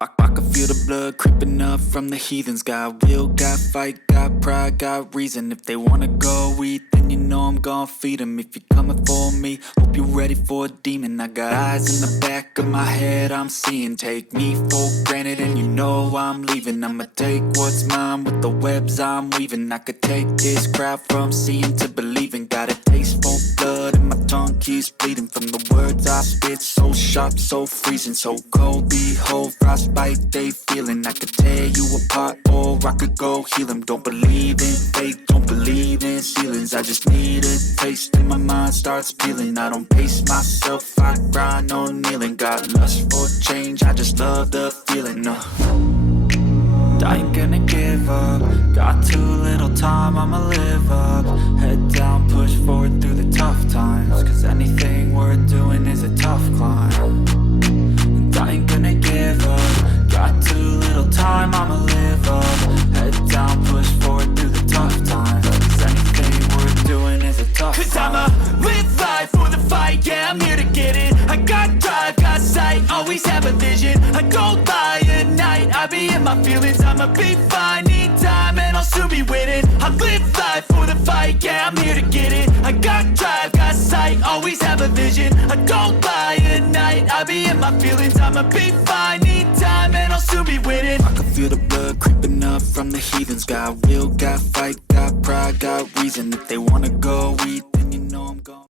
I can feel the blood creeping up from the heathens. Got will, got fight, got pride, got reason. If they wanna go eat, then you know I'm gon' feed them. If you're coming for me, hope you're ready for a demon. I got eyes in the back of my head, I'm seeing. Take me for granted and you know I'm leaving. I'ma take what's mine with the webs I'm weaving. I could take this crowd from seeing to believing. Got a taste for blood and my tongue keeps bleeding from the words I spit. So sharp, so freezing, so cold. Behold, frostbite they feeling. I could tear you apart or I could go heal them. Don't believe in fate, don't believe in ceilings. I just need a taste and my mind starts peeling. I don't pace myself, I grind on kneeling. Got lust for change, I just love the feeling. I ain't gonna give up. Got too little time, I'ma live up. Head down, push forward through the tough times. Cause anything worth doing is a tough climb. And I ain't gonna give up. Got too little time, I'ma live up. Head down, push forward through the tough times. Cause anything worth doing is a tough climb. Cause I'ma live life for the fight, yeah, I'm here to get it. I got drive, got sight, always have a vision. I go by at night, I be in my feelings. I'ma be fine, need time and I'll soon be winning. I live life for the fight, yeah, I'm here to get it. I got drive, got sight, always have a vision. I go by at night, I be in my feelings. I'ma be fine, need time and I'll soon be winning. I can feel the blood creeping up from the heathens. Got will, got fight, got pride, got reason. If they wanna go eat,